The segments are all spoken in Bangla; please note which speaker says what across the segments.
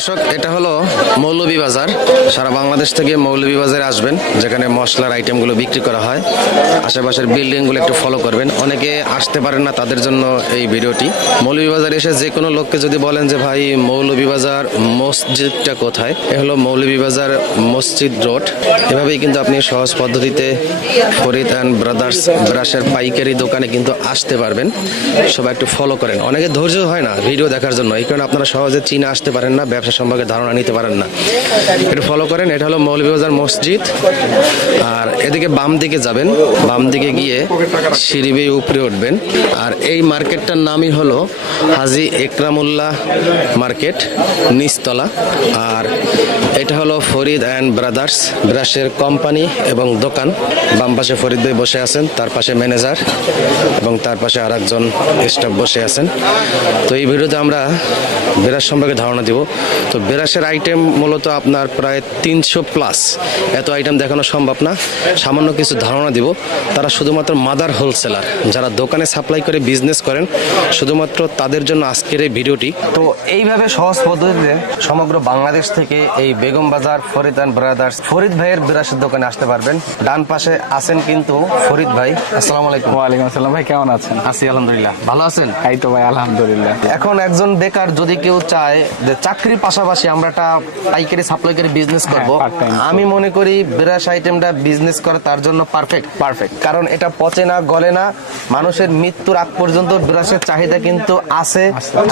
Speaker 1: দর্শক, এটা হলো মৌলভীবাজার। সারা বাংলাদেশ থেকে মৌলভীবাজারে আসবেন, যেখানে মশলার আইটেমগুলো বিক্রি করা হয়। আশেপাশের বিল্ডিংগুলো একটু ফলো করবেন। অনেকে আসতে পারেন না তাদের জন্য এই ভিডিওটি। মৌলভীবাজার এসে যে কোনো লোককে যদি বলেন যে, ভাই, মৌলভীবাজার মসজিদটা কোথায়? এ হলো মৌলভীবাজার মসজিদ রোড। এভাবেই কিন্তু আপনি সহজ পদ্ধতিতে ফরিদ অ্যান্ড ব্রাদার্স ব্রাশের পাইকারি দোকানে কিন্তু আসতে পারবেন। সবাই একটু ফলো করেন। অনেকে ধৈর্য হয় না ভিডিও দেখার জন্য। এই কারণে আপনারা সহজে চীনে আসতে পারেন না, ব্যবসা সম্পর্কে ধারণা নিতে পারেন না। একটু ফলো করেন, এটা হলো মৌলভীবাজার মসজিদ। আর এদিকে বাম দিকে যাবেন, বাম দিকে গিয়ে সিঁড়ি বেয়ে উপরে উঠবেন। আর এই মার্কেটটার নামই হলো হাজি একরামুল্লাহ মার্কেট, নিচতলা। আর এটা হলো ফরিদ অ্যান্ড ব্রাদার্স ব্রাশের কোম্পানি এবং দোকান। বাম পাশে ফরিদ ভাই বসে আছেন, তার পাশে ম্যানেজার এবং তার পাশে আর একজন স্টাফ বসে আছেন। তো এই ভিডিওতে আমরা বেরাস সম্পর্কে ধারণা দিব। তো বেরাসের আইটেম মূলত আপনার প্রায় তিনশো প্লাস এত আইটেম দেখানো সম্ভব না। সামান্য কিছু ধারণা দিব। তারা শুধুমাত্র মাদার হোলসেলার যারা দোকানে সাপ্লাই করে বিজনেস করেন শুধুমাত্র তাদের জন্য আজকের এই ভিডিওটি। তো এইভাবে সহজ পদ্ধতিতে সমগ্র বাংলাদেশ থেকে এই বেগম বাজার ফরিদ অ্যান্ড ব্রাদার্স ফরিদ ভাইয়ের বিরাসের দোকানে আসতে পারবেন। ডান পাশে আছেন কিন্তু ফরিদ ভাই। আসসালামু আলাইকুম।
Speaker 2: ওয়ালাইকুম আসসালাম ভাই কেমন আছেন?
Speaker 1: আছি আলহামদুলিল্লাহ। ভালো আছেন?
Speaker 2: এই তো ভাই আলহামদুলিল্লাহ।
Speaker 1: এখন একজন বেকার যদি কেউ চায় যে চাকরির পাশাপাশি আমরা একটা পাইকারি সাপ্লাই করে বিজনেস করব।
Speaker 2: হ্যাঁ, time
Speaker 1: আমি মনে করি বিরাস আইটেমটা বিজনেস করে তার জন্য পারফেক্ট
Speaker 2: Perfect.
Speaker 1: কারণ এটা পচে না গলে না মানুষের মৃত্যুর আগ পর্যন্ত বিরাসের চাহিদা কিন্তু আছে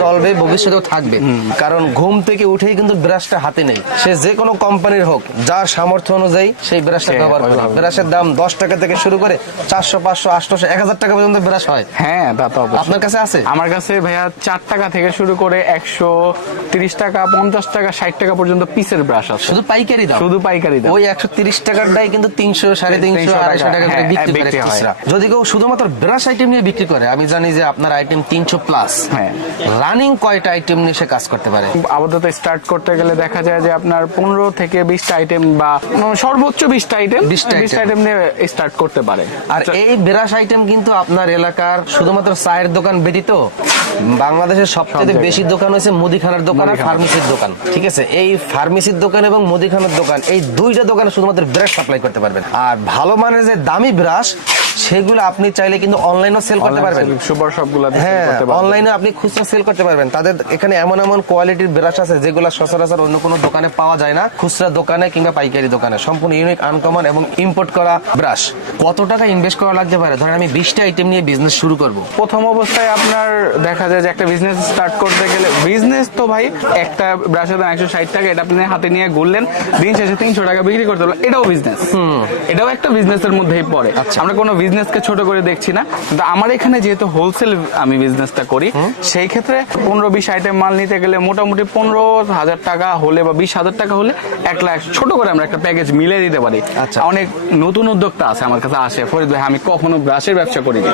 Speaker 1: চলবে ভবিষ্যতেও থাকবে। কারণ ঘুম থেকে উঠেই কিন্তু বিরাসটা হাতে নেই। সে যে কোনো কোম্পানির হোক যার সামর্থ্য অনুযায়ী সেই বিরাসটা
Speaker 2: সে
Speaker 1: ব্যবহার করে। বিরাসের দাম দশ টাকা থেকে শুরু করে চারশো পাঁচশো আটশো এক হাজার টাকা পর্যন্ত বিরাস হয়।
Speaker 2: হ্যাঁ তা তো
Speaker 1: আপনার কাছে আছে?
Speaker 2: আমার কাছে ভাইয়া চার টাকা থেকে শুরু করে একশো তিরিশ টাকা পঞ্চাশ টাকা ষাট টাকা পর্যন্ত পিসের ব্রাশ আছে।
Speaker 1: শুধু পাইকারি দাম?
Speaker 2: শুধু পাইকারি দাম।
Speaker 1: ওই একশো তিরিশ টাকারটাই কিন্তু তিনশো সাড়ে তিনশো আড়াইশো টাকা করে
Speaker 2: হ্যাঁ,
Speaker 1: বিক্রি করে। যদি কেউ শুধুমাত্র ব্রাশ আইটেম নিয়ে বিক্রি করে আমি জানি যে আপনার আইটেম তিনশো প্লাস
Speaker 2: হ্যাঁ।
Speaker 1: রানিং কয়টা আইটেম নিয়ে সে কাজ করতে পারে?
Speaker 2: আপাতত স্টার্ট করতে গেলে দেখা যায় যে আপনার পনেরো থেকে বিশটা আইটেম বা সর্বোচ্চ বিশটা আইটেম
Speaker 1: 20টা
Speaker 2: বিশটা আইটেম নিয়ে স্টার্ট করতে পারে।
Speaker 1: আর এই ব্রাশ আইটেম কিন্তু আপনার এলাকার শুধুমাত্র চায়ের দোকান ব্যতীত বাংলাদেশের সবচেয়ে। বেশি দোকান হয়েছে মুদিখানার দোকান আর ফার্মেসির দোকান, ঠিক আছে? এই ফার্মেসির দোকান এবং মুদিখানার দোকান, এই দুইটা দোকানে শুধুমাত্র ব্রাশ সাপ্লাই করতে পারবেন। আর ভালো মানের যে দামি ব্রাশ সেগুলো আপনি চাইলে কিন্তু অনলাইনেও সেল করতে পারবেন।
Speaker 2: সুপার শপগুলো
Speaker 1: হ্যাঁ অনলাইনে আপনি খুচরা সেল করতে পারবেন। তাদের এখানে এমন এমন কোয়ালিটির ব্রাশ আছে যেগুলো সচরাচর অন্য কোনো দোকানে পাওয়া যায় না। খুচরা দোকানে কিংবা পাইকারি দোকানে। সম্পূর্ণ ইউনিক আনকমন এবং ইম্পোর্ট করা ব্রাশ কত টাকা ইনভেস্ট করা লাগতে পারে? ধরেন আমি বিশটা আইটেম নিয়ে বিজনেস শুরু করব।
Speaker 2: প্রথম অবস্থায় আপনার দেখা যায় যে একটা বিজনেস স্টার্ট করতে গেলে বিজনেস তো ভাই একটা ব্রাশের দাম একশো ষাট টাকা এটা আপনি হাতে নিয়ে ঘুরলেন দিন শেষে তিনশো টাকা বিক্রি করতে পারলেন। এটাও বিজনেস এটাও একটা বিজনেসের মধ্যেই পড়ে।
Speaker 1: আচ্ছা।
Speaker 2: আমরা কোনো বিজনেসকে ছোট করে দেখছি না। কিন্তু আমার এখানে যেহেতু হোলসেল আমি বিজনেসটা করি সেই ক্ষেত্রে পনেরো বিশ আইটেম মাল নিতে গেলে মোটামুটি পনেরো হাজার টাকা হলে বা বিশ হাজার টাকা হলে এক লাখ ছোট করে আমরা একটা প্যাকেজ মিলে দিতে পারি।
Speaker 1: আচ্ছা।
Speaker 2: অনেক নতুন উদ্যোক্তা আছে আমার কাছে আসে ফরিদ ভাই আমি কখনো ব্রাশের ব্যবসা করিনি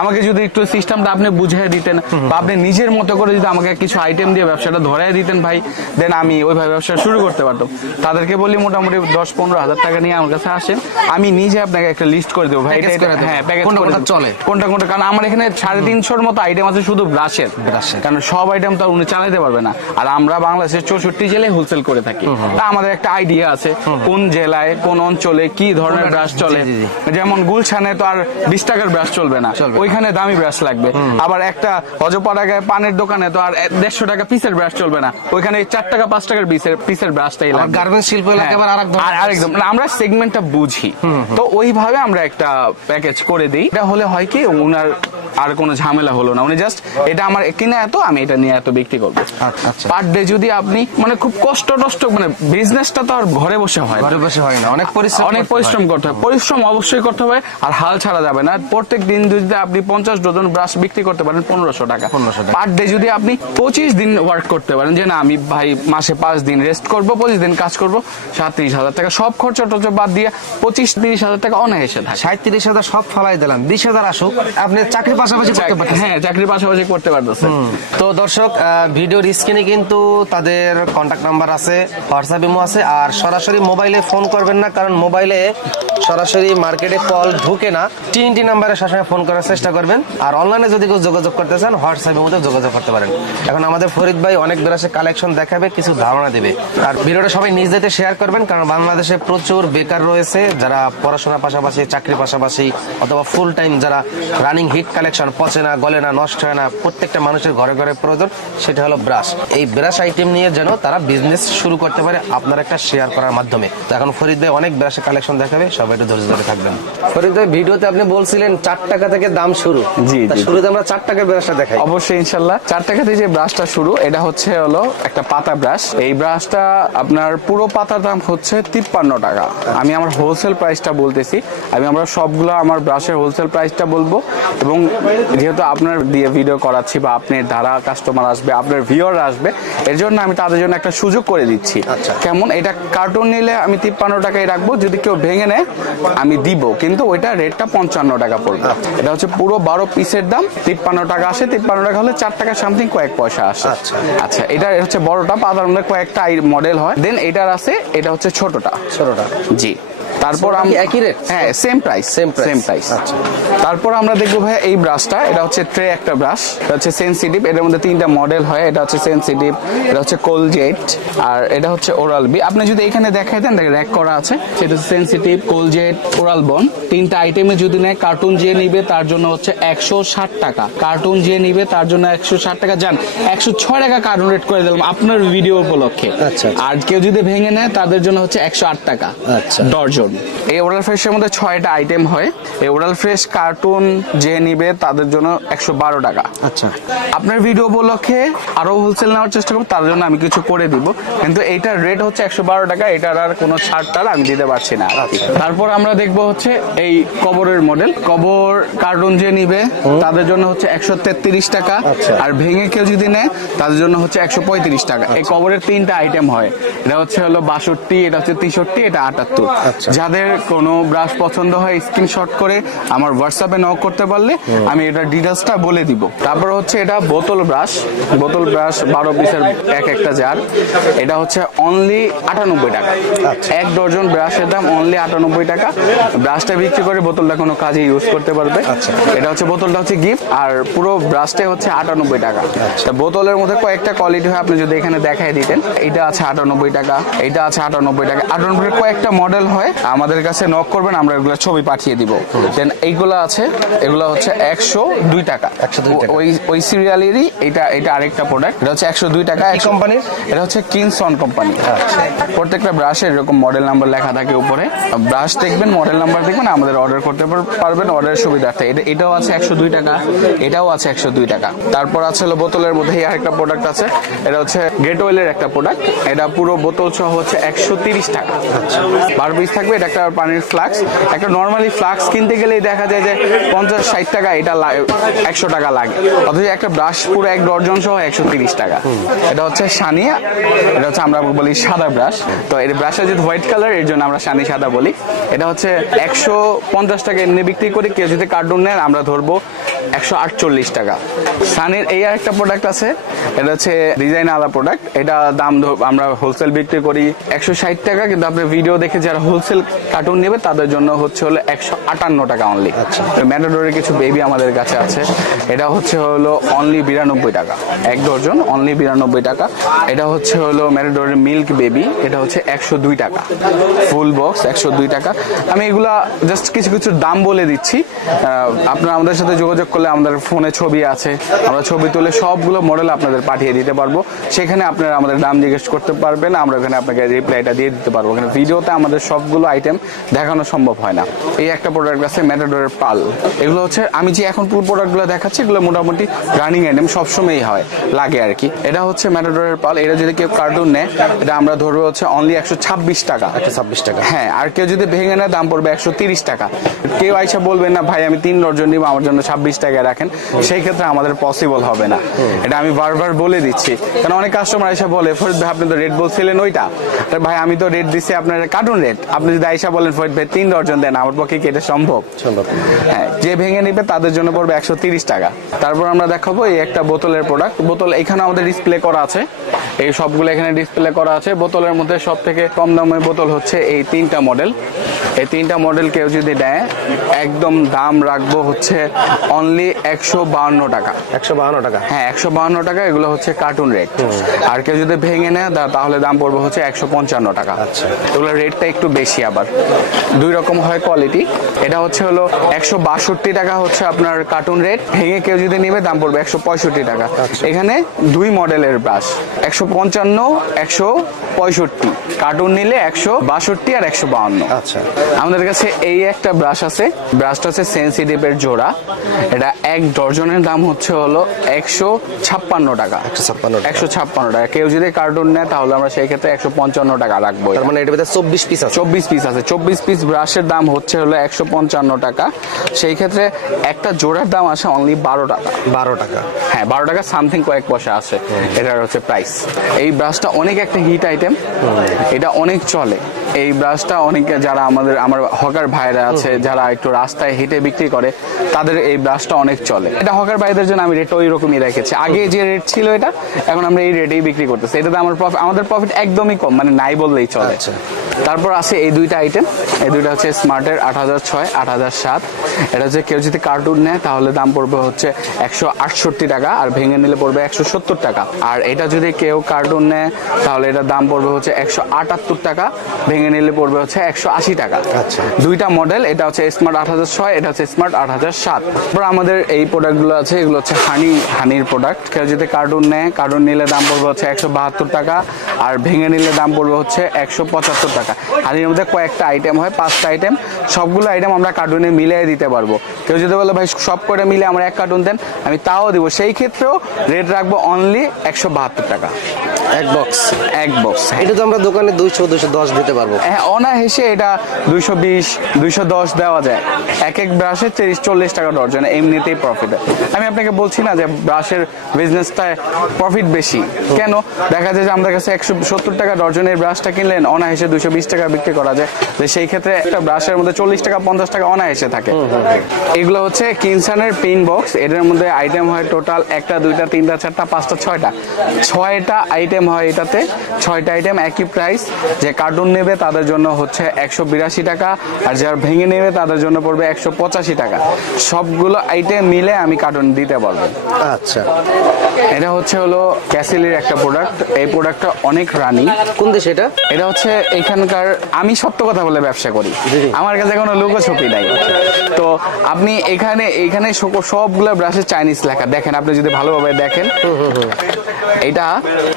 Speaker 2: আমাকে যদি একটু সিস্টেমটা আপনি বুঝিয়ে দিতেন বা আপনি নিজের মতো করে যদি আমাকে কিছু আইটেম দিয়ে ব্যবসাটা ধরাই দিতেন ভাই দেন আমি ওইভাবে ব্যবসা শুরু করতে পারতাম। তাদেরকে বলি মোটামুটি দশ পনেরো হাজার টাকা নিয়ে আমার কাছে আসেন আমি নিজে আপনাকে একটা লিস্ট করে দেবো ভাই এটা-
Speaker 1: করে
Speaker 2: হ্যাঁ প্যাকেজ
Speaker 1: কোনটা কোনটা চলে?
Speaker 2: কোনটা কোনটা? কারণ আমার এখানে সাড়ে তিনশোর মতো আইটেম আছে শুধু ব্রাশের
Speaker 1: ব্রাশের।
Speaker 2: কারণ সব আইটেম তো আর উনি চালাতে পারবে না। আর আমরা বাংলাদেশের চৌষট্টি জেলায় হোলসেল করে থাকি। তা আমাদের একটা আইডিয়া আছে কোন জেলায় কোন অঞ্চলে কি ধরনের ব্রাশ চলে। যেমন গুলশানে তো আর বিশ টাকার ব্রাশ চলবে না। ওইখানে দামি ব্রাশ লাগবে। আবার একটা অজপাড়াগায় পানের দোকানে তো আর দেড়শো টাকা পিসের ব্রাশ চলবে না। ওইখানে চার টাকা পাঁচ টাকার পিসের পিসের ব্রাশটাই লাগবে।
Speaker 1: গার্মেন্টস শিল্প
Speaker 2: হ্যাঁ। আরেকদম না, আমরা সেগমেন্টটা বুঝি। তো ওইভাবে আমরা একটা প্যাকেজ করে দিই। এটা হলে হয় কি ওনার আর কোনো ঝামেলা হলো না। উনি জাস্ট এটা আমার কিনা এত আমি এটা নিয়ে এত বিক্রি করব।
Speaker 1: আচ্ছা, আচ্ছা।
Speaker 2: পার ডে যদি আপনি মানে খুব কষ্ট টষ্ট মানে বিজনেসটা তো আর ঘরে বসে হয়
Speaker 1: ঘরে বসে হয় না অনেক পরিশ্রম
Speaker 2: অনেক পরিশ্রম করতে হয়। পরিশ্রম অবশ্যই করতে হবে আর হাল ছাড়া যাবে না। প্রত্যেক দিন যদি আপনি পঞ্চাশ ডজন ব্রাশ বিক্রি করতে পারেন পনেরোশো টাকা।
Speaker 1: পনেরোশো টাকা।
Speaker 2: পার ডে যদি আপনি পঁচিশ দিন ওয়ার্ক করতে পারেন যে না আমি ভাই মাসে পাঁচ দিন রেস্ট করব পঁচিশ দিন কাজ করব সাতত্রিশ হাজার টাকা। সব খরচা টরচা বাদ দিয়ে পঁচিশ তিরিশ হাজার টাকা অনায়াসে থাকে।
Speaker 1: সাঁত্রিশ হাজার সব ফলাই দিলাম। বিশ হাজার আসুক আপনি চাকরি পাশাপাশি করতে পারতেছে।
Speaker 2: হ্যাঁ চাকরির পাশাপাশি করতে পারতেছে।
Speaker 1: তো দর্শক ভিডিওর স্ক্রিনে কিন্তু তাদের কন্ট্যাক্ট নাম্বার আছে হোয়াটসঅ্যাপ ইমো আছে আর সরাসরি মোবাইলে ফোন করবেন না কারণ মোবাইলে সরাসরি মার্কেটে কল ঢুকে না তিনটি নাম্বারে সবসময় ফোন করার চেষ্টা করবেন। আর অনলাইনে যদি কেউ যোগাযোগ করতে চান হোয়াটসঅ্যাপের মধ্যে যোগাযোগ করতে পারেন। এখন আমাদের ফরিদ ভাই অনেক ব্রাশে কালেকশন দেখাবে কিছু ধারণা দেবে। আর ভিডিওটা সবাই নিজ দিতে শেয়ার করবেন কারণ বাংলাদেশে প্রচুর বেকার রয়েছে যারা পড়াশোনার পাশাপাশি চাকরির পাশাপাশি অথবা ফুল টাইম যারা রানিং হিট কালেকশন পচে না গলে না নষ্ট হয় না প্রত্যেকটা মানুষের ঘরে ঘরে প্রয়োজন সেটা হলো ব্রাশ এই ব্রাশ আইটেম নিয়ে যেন তারা বিজনেস শুরু করতে পারে আপনার একটা শেয়ার করার মাধ্যমে। তো এখন ফরিদ ভাই অনেক ব্রাশের কালেকশন দেখাবে সবাই একটু ধৈর্য ধরে থাকবেন। ফরিদ ভাই ভিডিওতে আপনি বলছিলেন চার টাকা থেকে দাম শুরু।
Speaker 2: জি,
Speaker 1: শুরুতে আমরা চার টাকার ব্রাশটা দেখাই।
Speaker 2: অবশ্যই ইনশাল্লাহ। চার টাকা দিয়ে যে ব্রাশটা শুরু এটা হচ্ছে হলো একটা পাতা ব্রাশ এই ব্রাশটা আপনার পুরো পাতার দাম হচ্ছে তিপ্পান্ন টাকা। আমি আমার হোলসেল প্রাইসটা বলতেছি। আমি আমরা সবগুলো আমার ব্রাশের হোলসেল প্রাইসটা বলব। এবং যেহেতু আপনার দিয়ে ভিডিও করাচ্ছি বা আপনার দ্বারা কাস্টমার আসবে আপনার ভিওর আসবে এর জন্য আমি তাদের জন্য একটা সুযোগ করে দিচ্ছি।
Speaker 1: আচ্ছা।
Speaker 2: কেমন? এটা কার্টুন নিলে আমি তিপ্পান্ন টাকায় রাখব যদি কেউ ভেঙে নেয় আমি দিব। কিন্তু ওইটা রেটটা পঞ্চান্ন টাকা পড়বে। এটা হচ্ছে পুরো বারো পিসের দাম তিপ্পান্ন টাকা আসে তিপ্পান্ন টাকা হলে চার টাকা সামথিং কয়েক পয়সা আসে।
Speaker 1: আচ্ছা।
Speaker 2: আচ্ছা এটা হচ্ছে বড়টা পাতার মধ্যে কয়েকটা মডেল হয়। দেন এটার আছে এটা হচ্ছে ছোটটা।
Speaker 1: ছোটটা।
Speaker 2: জি। তারপর আমি
Speaker 1: একই rate?
Speaker 2: হ্যাঁ same price
Speaker 1: price?
Speaker 2: Same price
Speaker 1: আচ্ছা।
Speaker 2: তারপর আমরা দেখব ভাই এই ব্রাশটা এটা হচ্ছে ট্রে একটা ব্রাশ এটা হচ্ছে সেনসিটিভ এটার মধ্যে তিনটা মডেল হয় এটা হচ্ছে সেনসিটিভ এটা হচ্ছে কোলজেট আর এটা হচ্ছে ওরাল বি আপনি যদি এখানে দেখাই দেন র্যাক করা আছে সেটা হচ্ছে সেনসিটিভ কোলজেট ওরাল বন তিনটা আইটেমে যদি নেয় কার্টুন যে নিবে তার জন্য হচ্ছে একশো ষাট টাকা কার্টুন যে নিবে তার জন্য একশো ষাট টাকা যান একশো ছয় টাকা কার্টুন রেট করে দিলাম আপনার ভিডিও উপলক্ষে
Speaker 1: আচ্ছা, আচ্ছা।
Speaker 2: আর কেউ যদি ভেঙে নেয় তাদের জন্য হচ্ছে একশো আট টাকা
Speaker 1: আচ্ছা।
Speaker 2: ডর্জন এই ওরাল ফ্রেশের মধ্যে ছয়টা আইটেম হয়। এই ওরাল ফ্রেশ কার্টুন যে নিবে তাদের জন্য একশো বারো টাকা।
Speaker 1: আচ্ছা।
Speaker 2: আপনার ভিডিও উপলক্ষে আরও হোলসেল নেওয়ার চেষ্টা করব তার জন্য আমি কিছু করে দিব। কিন্তু এইটার রেট হচ্ছে একশো বারো টাকা এটার আর কোনো ছাড় টার আমি দিতে পারছি না তারপর আমরা দেখব হচ্ছে এই কবরের মডেল কবর কার্টুন যে নিবে তাদের জন্য হচ্ছে একশো তেত্রিশ টাকা।
Speaker 1: আচ্ছা।
Speaker 2: আর ভেঙে কেউ যদি নেয় তাদের জন্য হচ্ছে একশো পঁয়ত্রিশ টাকা। এই কবরের তিনটা আইটেম হয়। এটা হচ্ছে হলো বাষট্টি এটা হচ্ছে তেষট্টি এটা আটাত্তর।
Speaker 1: আচ্ছা।
Speaker 2: যাদের কোনো ব্রাশ পছন্দ হয় স্ক্রিনশট করে আমার হোয়াটসঅ্যাপে নক করতে পারলে আমি এটা ডিটেলসটা বলে দিব। তারপর হচ্ছে এটা বোতল ব্রাশ বোতল ব্রাশ বারো পিসের এক একটা জার এটা হচ্ছে অনলি আটানব্বই টাকা।
Speaker 1: আচ্ছা।
Speaker 2: এক ডজন ব্রাশের দাম অনলি আটানব্বই টাকা। ব্রাশটা বিক্রি করে বোতলটা কোনো কাজে ইউজ করতে পারবে।
Speaker 1: আচ্ছা।
Speaker 2: এটা হচ্ছে বোতলটা হচ্ছে গিফট আর পুরো ব্রাশটাই হচ্ছে আটানব্বই টাকা।
Speaker 1: আচ্ছা।
Speaker 2: বোতলের মধ্যে কয়েকটা কোয়ালিটি হয় আপনি যদি এখানে দেখাই দিতেন। এটা আছে আটানব্বই টাকা এটা আছে আটানব্বই টাকা। আটানব্বই কয়েকটা মডেল হয় আমাদের কাছে নক করবেন আমরা এগুলো ছবি পাঠিয়ে দিব। দেন এইগুলো আছে এগুলো হচ্ছে একশো দুই টাকা।
Speaker 1: 102 টাকা।
Speaker 2: ওই ওই সিরিয়ালেরই এটা এটা আরেকটা প্রোডাক্ট এটা হচ্ছে একশো দুই টাকা
Speaker 1: এক কোম্পানির?
Speaker 2: এটা হচ্ছে কিনসন কোম্পানি
Speaker 1: আচ্ছা।
Speaker 2: প্রত্যেকটা ব্রাশের এরকম মডেল নাম্বার লেখা থাকে উপরে। ব্রাশ দেখবেন মডেল নাম্বার দেখবেন আমাদের অর্ডার করতে পারবেন অর্ডারের সুবিধার্থে। এটা এটাও আছে একশো দুই টাকা এটাও আছে একশো দুই টাকা। তারপর আছে হলো বোতলের মধ্যে আরেকটা প্রোডাক্ট আছে। এটা হচ্ছে গেট ওয়েলের একটা প্রোডাক্ট এটা পুরো বোতল সহ হচ্ছে একশো তিরিশ টাকা। বারো পিস থাকবে এটা একটা পানির ফ্লাক্স একটা নর্মালি ফ্লাক্স কিনতে গেলেই দেখা যায় যে পঞ্চাশ, ষাট টাকা এটা একশো টাকা লাগে। অথচ একটা ব্রাশ পুরো এক ডর্জন সহ একশো তিরিশ টাকা। এটা হচ্ছে সানিয়া এটা হচ্ছে আমরা বলি সাদা ব্রাশ তো এই ব্রাশটা যেহেতু হোয়াইট কালারের জন্য আমরা সানি সাদা বলি। এটা হচ্ছে একশো পঞ্চাশ টাকা এমনি বিক্রি করি কেউ যদি কার্টুন নেন, আমরা ধরবো একশো আটচল্লিশ টাকা। সানির এই আরেকটা প্রোডাক্ট আছে, এটা হচ্ছে ডিজাইন আলাদা প্রোডাক্ট এটা দাম আমরা হোলসেল বিক্রি করি একশো ষাট টাকা, কিন্তু আপনার ভিডিও দেখে যারা হোলসেল কার্টুন নেবে তাদের জন্য হচ্ছে হলো একশো আটান্ন টাকা অনলি ম্যাটাডোরের কিছু বেবি আমাদের কাছে আছে। এটা হচ্ছে হলো অনলি বিরানব্বই টাকা। এক ডজন অনলি বিরানব্বই টাকা। এটা হচ্ছে হলো ম্যাটাডোরের মিল্ক বেবি এটা হচ্ছে একশো দুই টাকা। ফুল বক্স একশো দুই টাকা। আমি এগুলা জাস্ট কিছু কিছু দাম বলে দিচ্ছি। আপনারা আমাদের সাথে যোগাযোগ করলে আমাদের ফোনে ছবি আছে। আমরা ছবি তুলে সবগুলো মডেল আপনাদের পাঠিয়ে দিতে পারব। সেখানে আপনারা আমাদের দাম জিজ্ঞেস করতে পারবেন। আমরা ওখানে আপনাকে রিপ্লাইটা দিয়ে দিতে পারব। এখানে ভিডিওতে আমাদের সবগুলো আইটেম দেখানো সম্ভব হয় না। এই একটা প্রোডাক্ট আছে ম্যাটাডোরের পাল। এগুলো হচ্ছে আমি যে এখন পুরো প্রোডাক্টগুলো দেখাচ্ছি এগুলো মোটামুটি রানিং আইটেম সবসময়ই হয় লাগে আর কি। এটা হচ্ছে ম্যাটাডোরের পাল। এটা যদি কেউ কার্টুন নেয় এটা আমরা ধরবো হচ্ছে অনলি একশো ছাব্বিশ টাকা।
Speaker 1: একশো ছাব্বিশ টাকা।
Speaker 2: হ্যাঁ আর কেউ যদি ভেঙে নেয় দাম পড়বে একশো তিরিশ টাকা। কেউ আইসা বলবেন না ভাই আমি তিন ডর্জন নিব আমার জন্য ছাব্বিশ টাকা রাখেন। সেই ক্ষেত্রে আমাদের পসিবল হবে না। এটা আমি বারবার বলে দিচ্ছি। কারণ অনেক কাস্টমার এসে বলে ফরিদ ভাই আপনি তো রেট বলছিলেন ওইটা? ভাই আমি তো রেট দিচ্ছি আপনার কার্টুন রেট আপনি যদি আইসা বলেন ফরিদ ভাই তিন ডর্জন দেন আমার পক্ষে কি এটা সম্ভব?
Speaker 1: সম্ভব।
Speaker 2: হ্যাঁ যে ভেঙে নিবে তাদের জন্য পড়বে একশো তিরিশ টাকা। তারপর আমরা দেখাবো এই একটা বোতলের প্রোডাক্ট বোতল এখানে আমাদের ডিসপ্লে করা আছে। এই সবগুলো এখানে ডিসপ্লে করা আছে। বোতলের মধ্যে সব থেকে কম দামের বোতল হচ্ছে এই তিনটা মডেল এই তিনটা মডেল কেউ যদি দেয় একদম দাম রাখব হচ্ছে অনলি একশো বাউন্ন টাকা।
Speaker 1: একশো বাহান্ন টাকা।
Speaker 2: হ্যাঁ একশো বাহান্ন টাকা এগুলো হচ্ছে কার্টুন রেট আর কেউ যদি ভেঙে নেয় তাহলে দাম পড়বে হচ্ছে একশো পঞ্চান্ন টাকা।
Speaker 1: আচ্ছা।
Speaker 2: এগুলো রেটটা একটু বেশি আবার। দুই রকম হয় কোয়ালিটি এটা হচ্ছে হলো একশো বাষট্টি টাকা হচ্ছে আপনার কার্টুন রেট ভেঙে কেউ যদি নিবে দাম পড়বে একশো পঁয়ষট্টি টাকা।
Speaker 1: আচ্ছা।
Speaker 2: এখানে দুই মডেলের ব্রাশ একশো পঞ্চান্ন একশো পঁয়ষট্টি। কার্টুন নিলে একশো বাষট্টি আর একশো বাহান্ন
Speaker 1: আচ্ছা।
Speaker 2: আমাদের কাছে এই একটা ব্রাশ আছে। ব্রাশটা হচ্ছে সেন্সিটিভের জোড়া। এটা এক ডজনের দাম হচ্ছে হলো একশো ছাপ্পান্ন টাকা।
Speaker 1: একশো ছাপ্পান্ন টাকা।
Speaker 2: একশো ছাপ্পান্ন টাকা। কেউ যদি কার্টুন নেয় তাহলে আমরা সেই ক্ষেত্রে একশো পঞ্চান্ন টাকা রাখব।
Speaker 1: তার মানে ভিতরে চব্বিশ পিস
Speaker 2: চব্বিশ পিস আছে। চব্বিশ পিস ব্রাশের দাম হচ্ছে হলো একশো পঞ্চান্ন টাকা। সেই ক্ষেত্রে একটা জোড়ার দাম আসে অনলি বারো টাকা।
Speaker 1: বারো টাকা।
Speaker 2: হ্যাঁ বারো টাকা সামথিং কয়েক পয়সা আছে। এটার হচ্ছে প্রাইস এই ব্রাশটা অনেক একটা হিট আইটেম এটা অনেক চলে। এই ব্রাশটা অনেকে যারা আমাদের আমার হকার ভাইরা আছে যারা একটু রাস্তায় হেঁটে বিক্রি করে তাদের এই ব্রাশটা অনেক চলে। এটা হকার ভাইদের জন্য আমি রেট ওই রকমই রেখেছি। আগে যে রেট ছিল এটা এখন আমরা এই রেটেই বিক্রি করতেছি। এটাতে আমার প্রফিট আমাদের প্রফিট একদমই কম মানে নাই বললেই চলে।
Speaker 1: আচ্ছা।
Speaker 2: তারপর আছে এই দুইটা আইটেম এই দুইটা হচ্ছে স্মার্টের আট হাজার ছয় আট হাজার সাত। এটা হচ্ছে কেউ যদি কার্টুন নেয় তাহলে দাম পড়বে হচ্ছে একশো আটষট্টি টাকা আর ভেঙে নিলে পড়বে একশো সত্তর টাকা। আর এটা যদি কেউ কার্টুন নেয় তাহলে এটার দাম পড়বে হচ্ছে একশো আটাত্তর টাকা ভেঙে নিলে পড়বে হচ্ছে একশো আশি টাকা।
Speaker 1: আচ্ছা।
Speaker 2: দুইটা মডেল এটা হচ্ছে স্মার্ট আট হাজার ছয় এটা হচ্ছে স্মার্ট আট হাজার সাত। তারপর আমাদের এই প্রোডাক্টগুলো আছে এগুলো হচ্ছে হানি হানির প্রোডাক্ট কেউ যদি কার্টুন নেয় কার্টুন নিলে দাম পড়বে হচ্ছে একশো বাহাত্তর টাকা আর ভেঙে নিলে দাম পড়বে হচ্ছে একশো পঁচাত্তর টাকা। হানির মধ্যে কয়েকটা আইটেম হয়, পাঁচটা আইটেম সবগুলো আইটেম আমরা কার্টুনে মিলিয়ে দিতে পারব। কেউ যদি বলো, ভাই, সব করে মিলে আমরা এক কার্টুন দেন, আমি তাও দিব। সেই ক্ষেত্রেও রেট রাখব অনলি একশো বাহাত্তর টাকা।
Speaker 1: এক বক্স
Speaker 2: এক বক্স
Speaker 1: এটা তো আমরা দোকানে দুইশো দুইশো দশ দিতে পারব।
Speaker 2: হ্যাঁ অনায়াসে এটা দুইশো বিশ দুইশো দশ দেওয়া যায়। এক এক ব্রাশে তিরিশ চল্লিশ টাকা ডর্জন এমনিতেই প্রফিট আমি আপনাকে বলছি না যে ব্রাশের বিজনেসটায় প্রফিট বেশি। কেন? দেখা যায় যে আমাদের কাছে একশো সত্তর টাকা ডর্জনের ব্রাশটা কিনলেন অনায়াসে দুইশো বিশ টাকা বিক্রি করা যায়। সেই ক্ষেত্রে একটা ব্রাশের মধ্যে চল্লিশ টাকা পঞ্চাশ টাকা অনায়াসে থাকে। এগুলো হচ্ছে কিনসানের পিন বক্স এটার মধ্যে আইটেম হয় টোটাল একটা দুইটা তিনটা চারটা পাঁচটা ছয়টা। ছয়টা আইটেম হয় এটাতে। ছয়টা আইটেম একই প্রাইস যে কার্টুন নেবে তাদের জন্য হচ্ছে একশো বিরাশি টাকা আর যারা ভেঙে নেবে তাদের জন্য পড়বে একশো পঁচাশি টাকা। সবগুলো আইটেম মিলে আমি কার্টুন দিতে পারব।
Speaker 1: আচ্ছা।
Speaker 2: এটা হচ্ছে হলো ক্যাসিলির একটা প্রোডাক্ট এই প্রোডাক্টটা অনেক রানি।
Speaker 1: কোন দেশ এটা?
Speaker 2: এটা হচ্ছে এখানকার আমি সত্য কথা বলে ব্যবসা করি। আমার কাছে কোনো লুকোছবি নাই। তো আপনি এখানে এখানে সবগুলো ব্রাশে চাইনিজ লেখা। দেখেন আপনি যদি ভালোভাবে দেখেন। এটা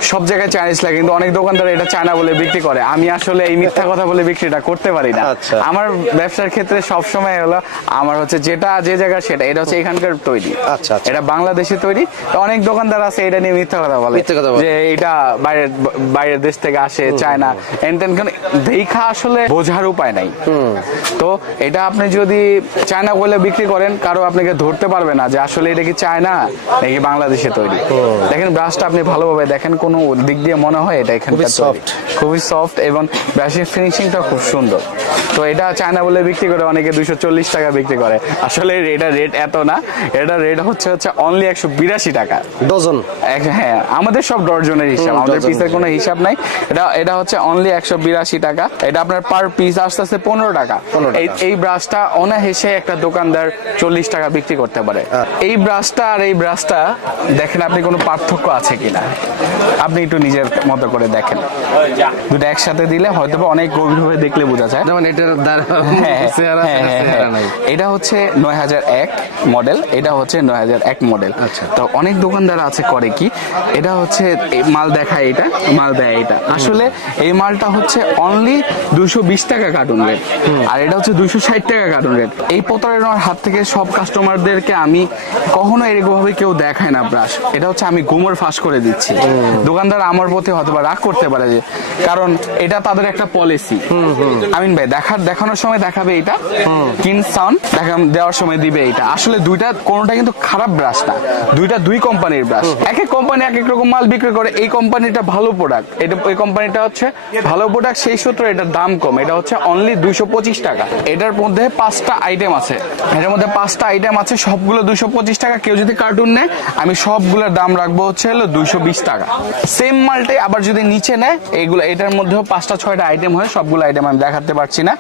Speaker 2: সব জায়গায় চাইনিজ লেখা কিন্তু অনেক দোকানদার এটা চায়না বলে বিক্রি করে। আমি আসলে এই মিথ্যা কথা বলে বিক্রিটা করতে পারি না।
Speaker 1: আচ্ছা।
Speaker 2: আমার ব্যবসার ক্ষেত্রে সব সময় হলো আমার হচ্ছে যেটা যে জায়গায় সেটা এটা হচ্ছে এখানকার তৈরি।
Speaker 1: আচ্ছা, আচ্ছা।
Speaker 2: এটা বাংলাদেশে তৈরি। অনেক দোকানদার আছে এটা নিয়ে
Speaker 1: মিথ্যা কথা বলে।
Speaker 2: যে এটা বাইরের বাইরের দেশ থেকে আসে চায়না এনতেন দেখা আসলে বোঝার উপায় নাই। তো এটা আপনি যদি চায়না বলে বিক্রি করেন কারও আপনাকে ধরতে পারবে না যে আসলে এটা কি চায়না নাকি বাংলাদেশে তৈরি। দেখেন ব্রাশটা আপনি ভালোভাবে দেখেন কোনো দিক দিয়ে মনে হয় এটা এখানকার
Speaker 1: খুবই
Speaker 2: খুবই সফট এবং ব্রাশের ফিনিশিংটা খুব সুন্দর। তো এটা চায়না বলে বিক্রি করে অনেকে দুইশো চল্লিশ টাকা বিক্রি করে। আসলে এটা রেট এত না এটা রেট হচ্ছে হচ্ছে অনলি একশো বিরাশি টাকা।
Speaker 1: ডজন।
Speaker 2: হ্যাঁ আমাদের সব ডর্জনের হিসাব আমাদের পিসের কোনো হিসাব নাই। এটা এটা হচ্ছে অনলি একশো বিরাশি টাকা। এটা আপনার পার পিস আসতে আসতে পনেরো টাকা।
Speaker 1: 15
Speaker 2: এই ব্রাশটা অনায়াসে একটা দোকানদার চল্লিশ টাকা বিক্রি করতে পারে। এই ব্রাশটা আর এই ব্রাশটা দেখেন আপনি কোনো পার্থক্য আছে কিনা। আপনি একটু নিজের মতো করে দেখেন। দুটো একসাথে দিলে হয়তো অনেক গভীরভাবে দেখলে বোঝা যায়।
Speaker 1: যেমন এটার দ্বারা
Speaker 2: হ্যাঁ, হ্যাঁ, হ্যাঁ। এটা হচ্ছে নয় হাজার এক মডেল এটা হচ্ছে নয় হাজার এক মডেল
Speaker 1: আচ্ছা।
Speaker 2: তো অনেক দোকানদার আছে করে কি এটা হচ্ছে এই মাল দেখায় এটা মাল দেয় এটা। আসলে এই মালটা হচ্ছে অনলি দুশো বিশ টাকা কার্টুন রেট আর এটা হচ্ছে দুশো ষাট টাকা কার্টুন রেট এই প্রতারণার হাত থেকে সব কাস্টমারদেরকে আমি কখনো এরকমভাবে কেউ দেখায় না ব্রাশ এটা হচ্ছে আমি গুমর ফাঁস করে দিচ্ছি। দোকানদার দোকানদার আমার প্রতি হয়তো বা রাগ করতে পারে যে, কারণ এটা তাদের একটা পলিসি আমিন ভাই দেখার দেখানোর সময় দেখাবে এটা। কিন সাউন্ড, দেখা, দেওয়ার সময় দিবে এটা। আসলে দুইটা, কোনোটা কিন্তু খারাপ ব্রাশ না। দুইটা দুই কোম্পানির ব্রাশ এক এক কোম্পানি এক এক রকম মাল বিক্রি করে। এই কোম্পানিটা ভালো প্রোডাক্ট এটা, এই কোম্পানিটা হচ্ছে ভালো প্রোডাক্ট সেই সূত্রে এটার দাম কম। এটা হচ্ছে অনলি দুইশো পঁচিশ টাকা। এটার মধ্যে পাঁচটা আইটেম আছে। এটার মধ্যে পাঁচটা আইটেম আছে। সবগুলো দুইশো পঁচিশ টাকা। কেউ যদি কার্টুন নেয়, আমি সবগুলোর দাম রাখব হচ্ছে হলো দুইশো বিশ টাকা। সেম মালটাই আবার যদি নিচে নেয় এইগুলো এটার মধ্যেও পাঁচটা ছয়টা আইটেম হয় সবগুলো আইটেম আমি দেখাতে পারছি না।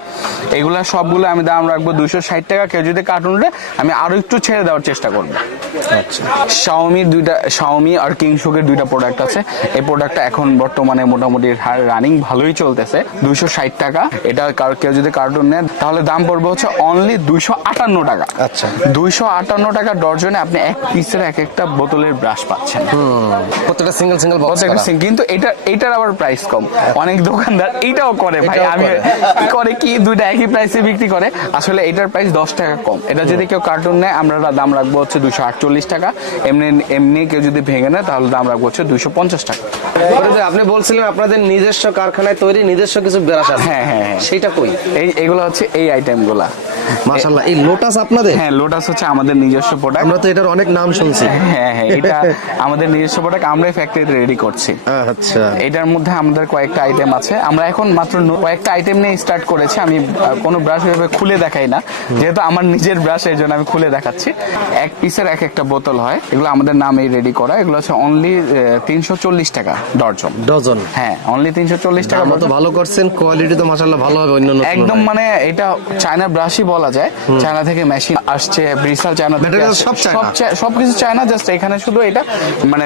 Speaker 2: এগুলো সবগুলো আমি দাম রাখব দুইশো ষাট টাকা কেউ যদি কার্টুন নেয় আমি আরও একটু ছেড়ে দেওয়ার চেষ্টা করব। শাওমির দুইটা শাওমি আর কিংশুকের দুইটা প্রোডাক্ট আছে। এই প্রোডাক্টটা এখন বর্তমানে মোটামুটি রানিং ভালোই চলতেছে দুইশো ষাট টাকা। এটা কার- কেউ যদি কার্টুন নেয় তাহলে দাম পড়বে হচ্ছে অনলি দুইশো আটান্ন টাকা।
Speaker 1: আচ্ছা।
Speaker 2: দুইশো আটান্ন টাকা ডর্জনে আপনি এক পিসের এক একটা বোতলের ব্রাশ পাচ্ছেন।
Speaker 1: প্রত্যেকটা সিঙ্গেল সিঙ্গেল
Speaker 2: প্রত্যেকটা sing- কিন্তু এটা এটার আবার প্রাইস কম। অনেক দোকানদার এইটাও করে ভাই। আমি
Speaker 1: করে।
Speaker 2: কি করে কি দুইটা একই প্রাইসে বিক্রি করে? আসলে এটার প্রাইস দশ টাকা কম। এটা যদি কেউ কার্টুন নেয় আমরা দাম রাখব হচ্ছে দুশো আটচল্লিশ টাকা। এমনি এমনি কেউ যদি ভেঙে নেয় তাহলে দাম রাখব হচ্ছে দুশো পঞ্চাশ টাকা।
Speaker 1: আপনি বলছিলেন আপনাদের নিজস্ব কারখানায় তৈরি নিজস্ব কিছু বেরাস আছে।
Speaker 2: হ্যাঁ, হ্যাঁ, হ্যাঁ।
Speaker 1: সেটা কই?
Speaker 2: এই এগুলো হচ্ছে এই আইটেমগুলা
Speaker 1: মাশাআল্লাহ। এই লোটাস আপনাদের?
Speaker 2: হ্যাঁ লোটাস হচ্ছে আমাদের নিজস্ব প্রোডাক্ট
Speaker 1: আমরা তো এটার অনেক নাম শুনছি।
Speaker 2: হ্যাঁ হ্যাঁ এটা আমাদের নিজস্ব প্রোডাক্ট আমরাই ফ্যাক্টরিতে রেডি করছি।
Speaker 1: আচ্ছা।
Speaker 2: এটার মধ্যে আমাদের কয়েকটা আইটেম আছে। আমরা এখন মাত্র কয়েকটা আইটেম নিয়ে স্টার্ট করেছি। আমি কোনো ব্রাশ এভাবে খুলে দেখাই না। যেহেতু আমার নিজের ব্রাশ এই জন্য আমি খুলে দেখাচ্ছি। এক পিসের এক একটা বোতল হয়। এগুলো আমাদের নামেই রেডি করা। এগুলো হচ্ছে অনলি তিনশো চল্লিশ টাকা ডর্জন
Speaker 1: ডজন?
Speaker 2: হ্যাঁ অনলি তিনশো চল্লিশ টাকা
Speaker 1: আমরা তো ভালো করছেন কোয়ালিটি তো মাশাআল্লাহ ভালো হবে অন্য
Speaker 2: একদম মানে এটা চায়না ব্রাশই বলা যায়। চায়না থেকে মেশিন আসছে ব্রিসাল চায়না থেকে
Speaker 1: সব
Speaker 2: সবকিছু চায়না জাস্ট এখানে শুধু এটা মানে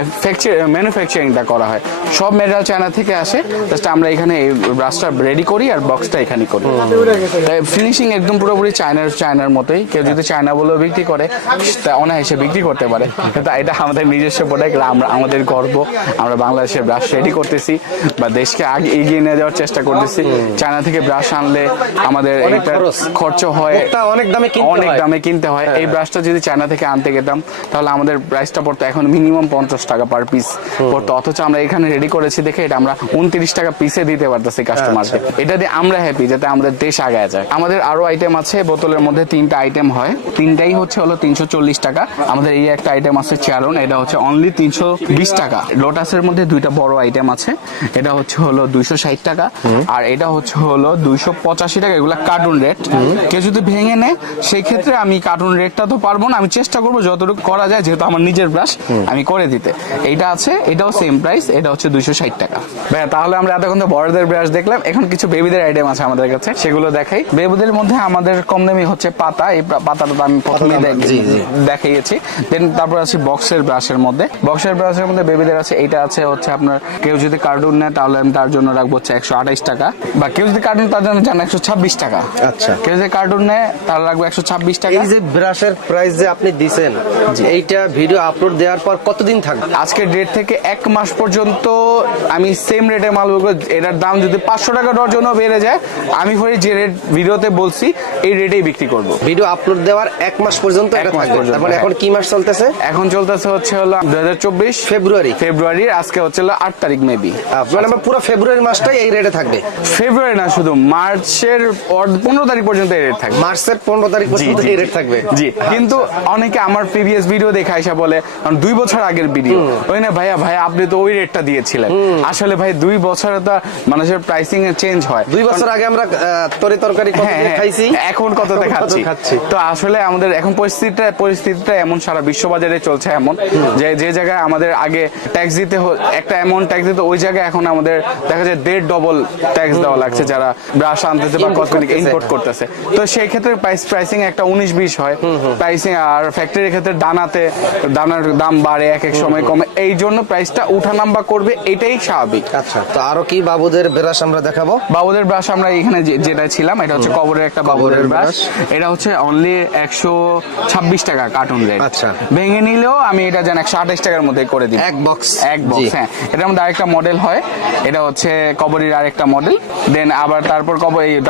Speaker 2: ম্যানুফ্যাকচারিংটা করা হয়। সব মেটেরিয়াল চায়না থেকে আসে। জাস্ট আমরা এখানে এই ব্রাশটা রেডি করি আর বক্সটা এখানে করি। ফিনিশিং একদম পুরোপুরি চায়নার চায়নার মতোই। কেউ যদি চায়না বলেও বিক্রি করে তা অনায়াসে বিক্রি করতে পারে। কিন্তু এটা আমাদের নিজস্ব প্রোডাক্ট আমরা আমাদের গর্ব। আমরা বাংলাদেশের ব্রাশ রেডি করতেছি বা দেশকে আগে এগিয়ে নিয়ে যাওয়ার চেষ্টা করতেছি। চায়না থেকে ব্রাশ আনলে আমাদের এটা
Speaker 1: খরচ।
Speaker 2: হয়।
Speaker 1: অনেক দামে কিনতে
Speaker 2: অনেক দামে কিনতে হয়। এই ব্রাশটা যদি চায়না থেকে আনতে গেতাম তাহলে আমাদের প্রাইসটা পড়তো এখন মিনিমাম পঞ্চাশ টাকা পার পিস পড়তো। অথচ আমরা এখানে রেডি করেছি দেখে এটা আমরা উনত্রিশ টাকা পিসে দিতে পারতেছি কাস্টমারকে এটা দিয়ে আমরা হ্যাপি যাতে আমাদের দেশ আগায় যায়। আমাদের আরও আইটেম আছে বোতলের মধ্যে তিনটা আইটেম হয়। তিনটাই হচ্ছে হলো তিনশো চল্লিশ টাকা। আমাদের এই একটা আইটেম আছে চারন এটা হচ্ছে অনলি তিনশো বিশ টাকা। লোটাসের মধ্যে দুইটা বড় আইটেম আছে। এটা হচ্ছে হলো দুইশো ষাট টাকা। আর এটা হচ্ছে হলো দুইশো পঁচাশি টাকা এগুলা কার্টুন রেট কেউ যদি ভেঙে নেয় সেই ক্ষেত্রে আমি কার্টুন রেটটা তো পারব না। আমি চেষ্টা করব যতটুকু করা যায় যেহেতু আমার নিজের ব্রাশ আমি করে দিতে। এইটা আছে এটাও সেম প্রাইস এটা হচ্ছে দুইশো ষাট টাকা। ভাইয়া তাহলে আমরা এতক্ষণ তো বড়দের ব্রাশ দেখলাম। এখন কিছু বেবিদের আইটেম আছে আমাদের কাছে সেগুলো দেখাই। বেবিদের মধ্যে আমাদের কম দামি হচ্ছে পাতা এই পাতাটা তো আমি প্রথমে
Speaker 1: পাতা, জি, জি।
Speaker 2: দেখাইয়েছি দেন তারপর আছে বক্সের ব্রাশের মধ্যে। বক্সের ব্রাশের মধ্যে বেবিদের আছে এটা আছে হচ্ছে আপনার কেউ যদি কার্টুন নেয় তাহলে আমি তার জন্য রাখব হচ্ছে একশো আঠাইশ টাকা। বা কেউ যদি কার্টুন তার জন্য জান একশো ছাব্বিশ টাকা।
Speaker 1: আচ্ছা।
Speaker 2: কেউ যদি কার্টুন নেয় তাহলে রাখব একশো ছাব্বিশ টাকা।
Speaker 1: এই যে ব্রাশের প্রাইস যে আপনি দিছেন এইটা ভিডিও আপলোড দেওয়ার পর কতদিন থাকবে?
Speaker 2: আজকের ডেট থেকে এক মাস পর্যন্ত আমি সেম রেটে মাল বিক্রি এটার দাম যদি পাঁচশো টাকা ডজনও বেড়ে যায় আমি পরে যে রেট ভিডিওতে বলছি এই রেটেই বিক্রি করব।
Speaker 1: ভিডিও আপলোড দেওয়ার এক মাস পর্যন্ত
Speaker 2: এক মাস পর্যন্ত,
Speaker 1: মানে
Speaker 2: হ্যাঁ।
Speaker 1: এখন কি মাস চলতেছে?
Speaker 2: এখন চলতেছে হচ্ছে হলো দুই হাজার চব্বিশ
Speaker 1: ফেব্রুয়ারি।
Speaker 2: ফেব্রুয়ারির আজকে হচ্ছে হলো আট তারিখ মেবি
Speaker 1: মানে আমরা পুরো ফেব্রুয়ারি মাসটাই এই রেটে থাকবে।
Speaker 2: ফেব্রুয়ারি না শুধু মার্চের পনেরো তারিখ পর্যন্ত এই রেট থাকবে।
Speaker 1: মার্চের পনেরো তারিখ পর্যন্ত এই রেট থাকবে।
Speaker 2: জি কিন্তু অনেকে আমার প্রিভিয়াস ভিডিও দেখে আইসা বলে দুই বছর আগের ভিডিও ওই না ভাইয়া ভাইয়া আপনি তো ওই রেটটা দিয়েছিলেন। আসলে ভাই দুই বছরে তো মানুষের প্রাইসিং এ চেঞ্জ হয়।
Speaker 1: দুই বছর আগে আমরা তরি তরকারি কত
Speaker 2: হ্যাঁ, হ্যাঁ,
Speaker 1: খাইছি?
Speaker 2: এখন কত দেখাচ্ছি
Speaker 1: খাচ্ছি?
Speaker 2: তো আসলে আমাদের এখন পরিস্থিতিটা পরিস্থিতিটা এমন সারা বিশ্ববাজারে চলছে এমন। যে যে জায়গায় আমাদের আগে ট্যাক্স দিতে একটা অ্যামাউন্ট ট্যাক্স দিতে ওই জায়গায় এখন আমাদের দেখা যায় দেড় ডবল ট্যাক্স দেওয়া লাগছে যারা ব্রাশ আনতেছে বা কসমেটিক ইম্পোর্ট করতেছে। তো সেই ক্ষেত্রে প্রাইস প্রাইসিং একটা উনিশ বিশ হয়। প্রাইসিং আর ফ্যাক্টরির ক্ষেত্রে দানাতে দানার দাম বাড়ে এক এক সময় কমে। এই জন্য প্রাইসটা উঠানাম্বা করবে এটাই স্বাভাবিক।
Speaker 1: আচ্ছা তো আরও কি বাবুদের ব্রাশ আমরা দেখাবো?
Speaker 2: বাবুদের ব্রাশ আমরা এখানে যে- যেটা ছিলাম এটা হচ্ছে কবরের একটা বাবুদের ব্রাশ। এটা হচ্ছে অনলি একশো ছাব্বিশ টাকা কার্টুন রেট
Speaker 1: আচ্ছা।
Speaker 2: ভেঙে নিলেও আমি এটা যেন একশো আঠাশ টাকার মধ্যে করে দিই।
Speaker 1: এক বক্স
Speaker 2: এক বক্স হ্যাঁ। এটার মধ্যে আরেকটা মডেল হয়। এটা হচ্ছে কবরের আরেকটা মডেল দেন আবার তারপর কবর এই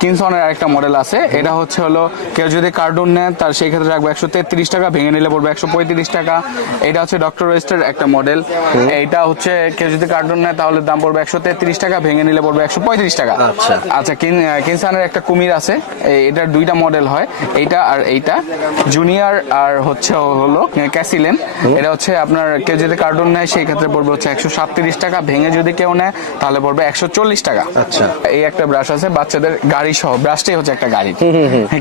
Speaker 2: কিনসনের আরেকটা মডেল আছে। এটা হচ্ছে হলো কেউ যদি কার্টুন নেন তার সেই ক্ষেত্রে রাখব একশো তেত্রিশ টাকা ভেঙে নিলে পড়বে একশো পঁয়ত্রিশ টাকা। এটা হচ্ছে ডক্টর ওয়েস্টের একটা মডেল এটা হচ্ছে কেউ যদি কার্টুন নেয় তাহলে দাম পড়বে একশো তেত্রিশ টাকা ভেঙে নিলে পড়বে একশো পঁয়ত্রিশ টাকা।
Speaker 1: আচ্ছা।
Speaker 2: আচ্ছা কিনসানের একটা কুমির আছে এই- এটার দুইটা মডেল হয় এইটা আর এইটা। জুনিয়র আর হচ্ছে হলো ক্যাসিলেন এটা হচ্ছে আপনার কেউ যদি কার্টুন নেয় সেই ক্ষেত্রে পড়বে হচ্ছে একশো সাতত্রিশ টাকা ভেঙে যদি কেউ নেয় তাহলে পড়বে একশো চল্লিশ টাকা।
Speaker 1: আচ্ছা।
Speaker 2: এই একটা ব্রাশ আছে বাচ্চাদের গাড়ি সহ ব্রাশটাই হচ্ছে একটা গাড়ি।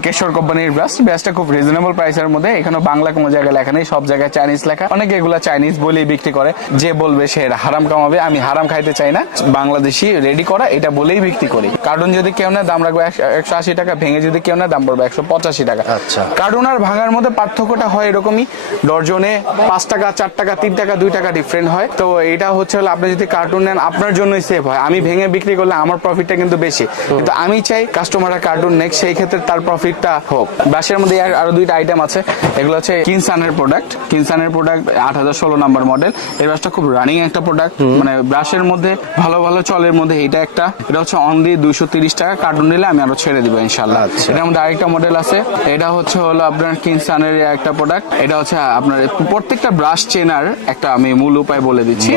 Speaker 2: কেশর কোম্পানির ব্রাশ ব্রাশটা খুব রিজনেবল প্রাইসের মধ্যে এখানে বাংলা কোনো জায়গায় লেখা নেই সব জায়গায় চাইনিজ লেখা। অনেকে এগুলা চাইনিজ বলেই বিক্রি করে যে বলবে সে হারাম কামাবে আমি হারাম খাইতে চাই না। বাংলাদেশি রেডি করা এটা বলেই বিক্রি করি। কার্টুন যদি কেউ না দাম রাখব একশো আশি টাকা ভেঙে যদি কেউ নেয় দাম পড়বে একশো পঁচাশি টাকা।
Speaker 1: আচ্ছা।
Speaker 2: কার্টুন আর ভাঙার মধ্যে পার্থক্যটা হয় এরকমই ডর্জনে পাঁচ টাকা চার টাকা তিন টাকা দুই টাকা ডিফারেন্ট হয়। তো এটা হচ্ছে হলো আপনি যদি কার্টুন নেন আপনার জন্যই সেভ হয়। আমি ভেঙে বিক্রি করলে আমার প্রফিটটা কিন্তু বেশি। কিন্তু আমি চাই কাস্টমাররা কার্টুন নেক সেই ক্ষেত্রে তার প্রফিটটা হোক। বাসের মধ্যে আরও দুইটা আইটেম আছে। এগুলো হচ্ছে কিনসানের প্রোডাক্ট কিনসানের প্রোডাক্ট আট হাজার ষোলো নাম্বার মডেল এই ব্রাশটা খুব রানিং একটা প্রোডাক্ট মানে ব্রাশের মধ্যে ভালো ভালো চলের মধ্যে এটা একটা এটা হচ্ছে অনলি দুইশো তিরিশ টাকা কার্টুন নিলে আমি আরও ছেড়ে দিব ইনশাল্লাহ
Speaker 1: আচ্ছা।
Speaker 2: এটার মধ্যে আরেকটা মডেল আছে এটা হচ্ছে হলো আপনার কিনসানের একটা প্রোডাক্ট এটা হচ্ছে আপনার প্রত্যেকটা ব্রাশ চেনার একটা আমি মূল উপায় বলে দিচ্ছি।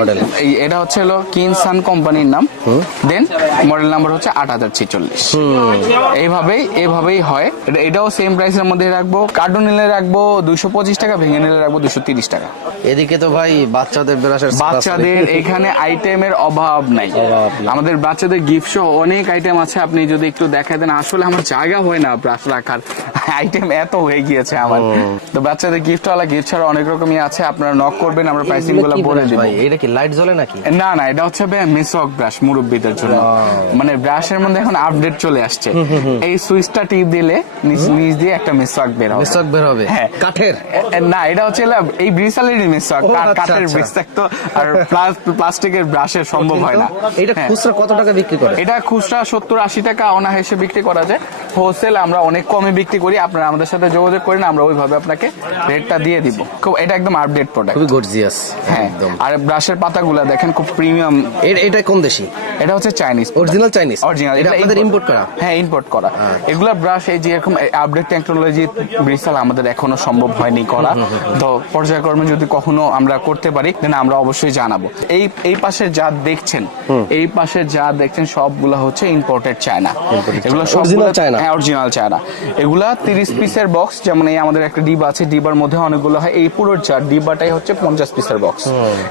Speaker 2: এটা হচ্ছে হলো কিনসান কোম্পানির নাম। দেন মডেল নাম্বার হচ্ছে আট হাজার ছেচল্লিশ। এইভাবেই এইভাবেই হয়। এটা এটাও সেম প্রাইসের মধ্যে রাখব। কার্টুন নিলে রাখব দুশো পঁচিশ টাকা ভেঙে নিলে রাখব দুশো তিরিশ টাকা।
Speaker 1: এদিকে তো ভাই বাচ্চাদের ব্রাশের
Speaker 2: বাচ্চাদের এখানে আইটেমের অভাব নাই। আমাদের বাচ্চাদের গিফট সহ অনেক আইটেম আছে আপনি যদি একটু দেখায় দেন আসলে আমার জায়গা হয় না ব্রাশ রাখার। আইটেম এত হয়ে গিয়েছে আমার। তো বাচ্চাদের গিফট ওয়ালা গিফট ছাড়া অনেক রকমই আছে আপনারা নক করবেন আমরা প্রাইসিংগুলো বলে দিব।
Speaker 1: ভাই? এটা কি লাইট জ্বলে নাকি?
Speaker 2: না না এটা হচ্ছে মিসক ব্রাশ মুরব্বীদের জন্য। মানে ব্রাশের মধ্যে এখন আপডেট চলে আসছে। এই সুইচটা টিপ দিলে নিচ নিচ দিয়ে একটা মিসক বের হবে।
Speaker 1: মিসক বের হবে।
Speaker 2: হ্যাঁ।
Speaker 1: কাঠের?
Speaker 2: না এটা হচ্ছে এই ব্রিসালেরই মিসওয়াক
Speaker 1: ও, আচ্ছা,
Speaker 2: কাঠের
Speaker 1: আচ্ছা।
Speaker 2: ব্রিসাক তো। আর প্লাস্টিকের ব্রাশের সম্ভব হয় না।
Speaker 1: এটা
Speaker 2: হ্যাঁ।
Speaker 1: খুচরা কত টাকা বিক্রি করে?
Speaker 2: এটা খুচরা সত্তর আশি টাকা অনায়াসে বিক্রি করা যায়। হোলসেল আমরা অনেক কমে বিক্রি করি। আপনারা আমাদের সাথে যোগাযোগ করেন আমরা ওইভাবে আপনাকে রেটটা দিয়ে দিব। খুব এটা একদম আপডেট প্রোডাক্ট
Speaker 1: খুবই গর্জিয়াস
Speaker 2: হ্যাঁ। আর ব্রাশের পাতাগুলো দেখেন খুব প্রিমিয়াম
Speaker 1: এর- এটা কোন দেশি?
Speaker 2: এটা হচ্ছে চাইনিজ
Speaker 1: অরিজিনাল চাইনিজ
Speaker 2: অরিজিনাল
Speaker 1: এটা আপনাদের ইম্পোর্ট করা?
Speaker 2: হ্যাঁ ইম্পোর্ট করা। এগুলা ব্রাশ এই যে এরকম আপডেট টেকনোলজি ব্রিসাল আমাদের এখনও সম্ভব হয়নি করা। তো পর্যায়ক্রমে যদি কখনো আমরা করতে পারি দেন আমরা অবশ্যই জানাব। এই এই পাশে যা দেখছেন এই পাশে যা দেখছেন সবগুলা হচ্ছে ইম্পোর্টেড চায়না এগুলো সব
Speaker 1: চায়না?
Speaker 2: হ্যাঁ অরিজিনাল চায়না এগুলা তিরিশ পিসের বক্স যেমন এই আমাদের একটা ডিবা আছে ডিবার মধ্যে অনেকগুলো হয় এই পুরো চার ডিবাটাই হচ্ছে পঞ্চাশ পিসের বক্স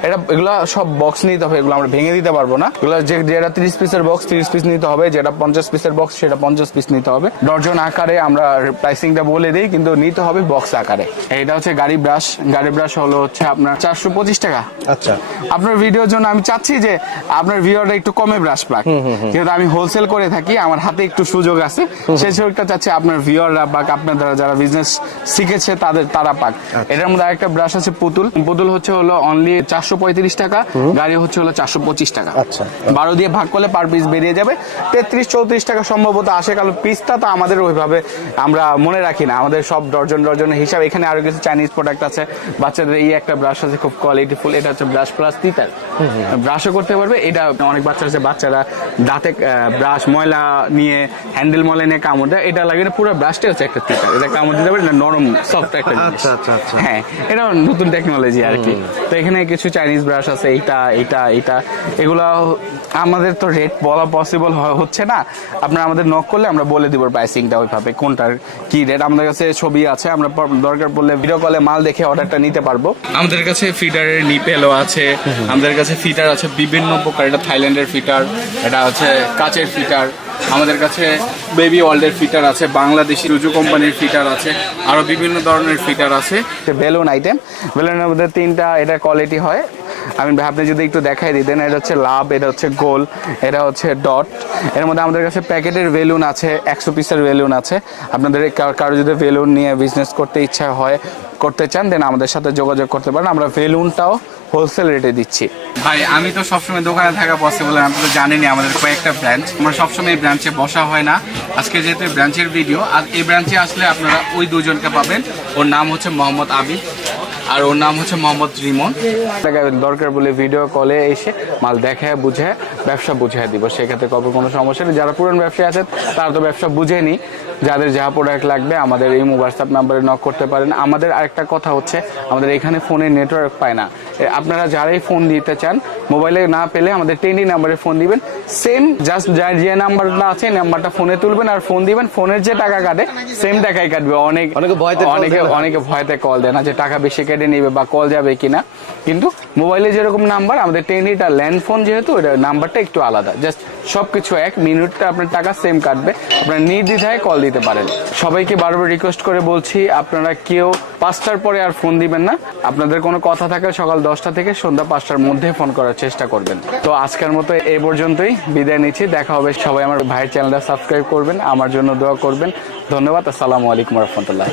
Speaker 2: এটা এগুলা সব বক্স নিতে হবে এগুলো আমরা ভেঙে দিতে পারব না। এগুলো যে যেটা তিরিশ পিসের বক্স তিরিশ পিস নিতে হবে যেটা পঞ্চাশ পিসের বক্স সেটা পঞ্চাশ পিস নিতে হবে। ডর্জন আকারে আমরা প্রাইসিংটা বলে দিই কিন্তু নিতে হবে বক্স আকারে। এটা হচ্ছে গাড়ি ব্রাশ গাড়ি ব্রাশ হলো হচ্ছে আপনার চারশো পঁচিশ টাকা।
Speaker 1: আচ্ছা।
Speaker 2: আপনার ভিডিওর জন্য আমি চাচ্ছি যে আপনার ভিডিওটা একটু কমে ব্রাশ পাক। যেহেতু আমি হোলসেল করে থাকি আমার হাতে একটু সুযোগ আছে। সেই সুযোগটা চাচ্ছি আপনার ভিওররা পাক আপনার দ্বারা যারা বিজনেস শিখেছে তাদের তারা পাক। এটার মধ্যে আরেকটা ব্রাশ আছে পুতুল। পুতুল হচ্ছে হলো অনলি চারশো পঁয়ত্রিশ টাকা গাড়ি হচ্ছে হলো চারশো পঁচিশ টাকা।
Speaker 1: আচ্ছা।
Speaker 2: বারো দিয়ে ভাগ করলে পার পিস বেরিয়ে যাবে। তেত্রিশ চৌত্রিশ টাকা সম্ভবত আসে কারণ পিসটা তো আমাদের ওইভাবে আমরা মনে রাখি না। আমাদের সব ডর্জন ডর্জনের হিসাব। এখানে আরও কিছু চাইনিজ প্রোডাক্ট আছে। বাচ্চাদের এই একটা ব্রাশ আছে খুব কোয়ালিটিফুল এটা হচ্ছে ব্রাশ প্লাস তিতার ব্রাশও করতে পারবে এটা অনেক বাচ্চা আছে বাচ্চারা দাঁতে ব্রাশ ময়লা নিয়ে হ্যান্ডেল ময়লা নিয়ে কামড় দেয় এটা লাগে না পুরো ব্রাশটা হচ্ছে একটা তিতার এটা কামড় দিতে পারে নরম সফট একটা
Speaker 1: আচ্ছা, আচ্ছা, আচ্ছা।
Speaker 2: হ্যাঁ এটা নতুন টেকনোলজি আর কি। তো এখানে কিছু চাইনিজ ব্রাশ আছে এইটা এইটা এইটা। এগুলো আমাদের তো রেট বলা পসিবল হচ্ছে না। আপনারা আমাদের নক করলে আমরা বলে দিব প্রাইসিংটা ওইভাবে কোনটার কি রেট আমাদের কাছে ছবি আছে আমরা দরকার পড়লে ভিডিও কলে মাল দেখে অর্ডারটা নিতে পারব। আমাদের কাছে ফিটারের নিপেলও আছে আমাদের কাছে ফিটার আছে বিভিন্ন প্রকার। এটা থাইল্যান্ডের ফিটার, এটা হচ্ছে কাচের ফিটার, আমাদের কাছে বেবি ওয়ার্ল্ডের ফিটার আছে, বাংলাদেশি রুজু কোম্পানির ফিটার আছে আরও বিভিন্ন ধরনের ফিটার আছে। বেলুন আইটেম বেলুনের মধ্যে তিনটা, এটা কোয়ালিটি হয়। আমি আপনি যদি একটু দেখাই দিতেন, এটা হচ্ছে লাভ, এটা হচ্ছে গোল, এটা হচ্ছে ডট। এর মধ্যে আমাদের কাছে প্যাকেটের বেলুন আছে, একশো পিসের বেলুন আছে। আপনাদের কার- যদি বেলুন নিয়ে বিজনেস করতে ইচ্ছা হয়, করতে চান দেন আমাদের সাথে যোগাযোগ করতে পারেন। আমরা বেলুনটাও হোলসেল রেটে দিচ্ছি। ভাই, আমি তো সবসময় দোকানে থাকা পসিবল আপনি তো জানেনই আমাদের কয়েকটা ব্রাঞ্চ আমরা সবসময় ব্রাঞ্চে বসা হয় না। আজকে যেহেতু ব্রাঞ্চের ভিডিও আর এই ব্রাঞ্চে আসলে আপনারা ওই দুজনকে পাবেন। ওর নাম হচ্ছে মোহাম্মদ আবিদ। আর ওর নাম হচ্ছে মোহাম্মদ রিমন। দরকার বলে ভিডিও কলে এসে মাল দেখে বুঝে ব্যবসা বুঝিয়ে দিব। সেক্ষেত্রে কবে কোনো সমস্যা নেই। যারা পুরনো ব্যবসায়ী আছেন তারা তো ব্যবসা বুঝেনি। যাদের যা প্রোডাক্ট লাগবে আমাদের এই হোয়াটসঅ্যাপ নাম্বারে নক করতে পারেন। আমাদের আরেকটা কথা হচ্ছে আমাদের এখানে ফোনে নেটওয়ার্ক পায় না। আপনারা যারাই ফোন দিতে চান মোবাইলে না পেলে আমাদের টেনই নাম্বারে ফোন দিবেন। সেম জাস্ট যার যে নাম্বারটা আছে নাম্বারটা ফোনে তুলবেন আর ফোন দিবেন। ফোনের যে টাকা কাটে সেম টাকাই কাটবে। অনেক
Speaker 1: অনেকে ভয়তে
Speaker 2: অনেকে অনেকে ভয়তে কল দেয় না যে টাকা বেশি কেটে নেবে বা কল যাবে কিনা। কিন্তু মোবাইলে যেরকম নাম্বার আমাদের টেনিটা ল্যান্ড ফোন যেহেতু ওটা নাম্বারটা একটু আলাদা। জাস্ট সবকিছু এক মিনিটটা আপনার টাকা সেম কাটবে। আপনার নির্দ্বিধায় কল দিতে পারেন। সবাইকে বারবার রিকোয়েস্ট করে বলছি, আপনারা কেউ পাঁচটার পরে আর ফোন দিবেন না। আপনাদের কোনো কথা থাকে সকাল দশটা থেকে সন্ধ্যা পাঁচটার মধ্যে ফোন করার চেষ্টা করবেন। তো আজকের মতো এই পর্যন্তই, বিদায় নিচ্ছি। দেখা হবে সবাই আমার ভাইয়ের চ্যানেলটা সাবস্ক্রাইব করবেন, আমার জন্য দোয়া করবেন। ধন্যবাদ, আসসালামু আলাইকুম রহমতুল্লাহ।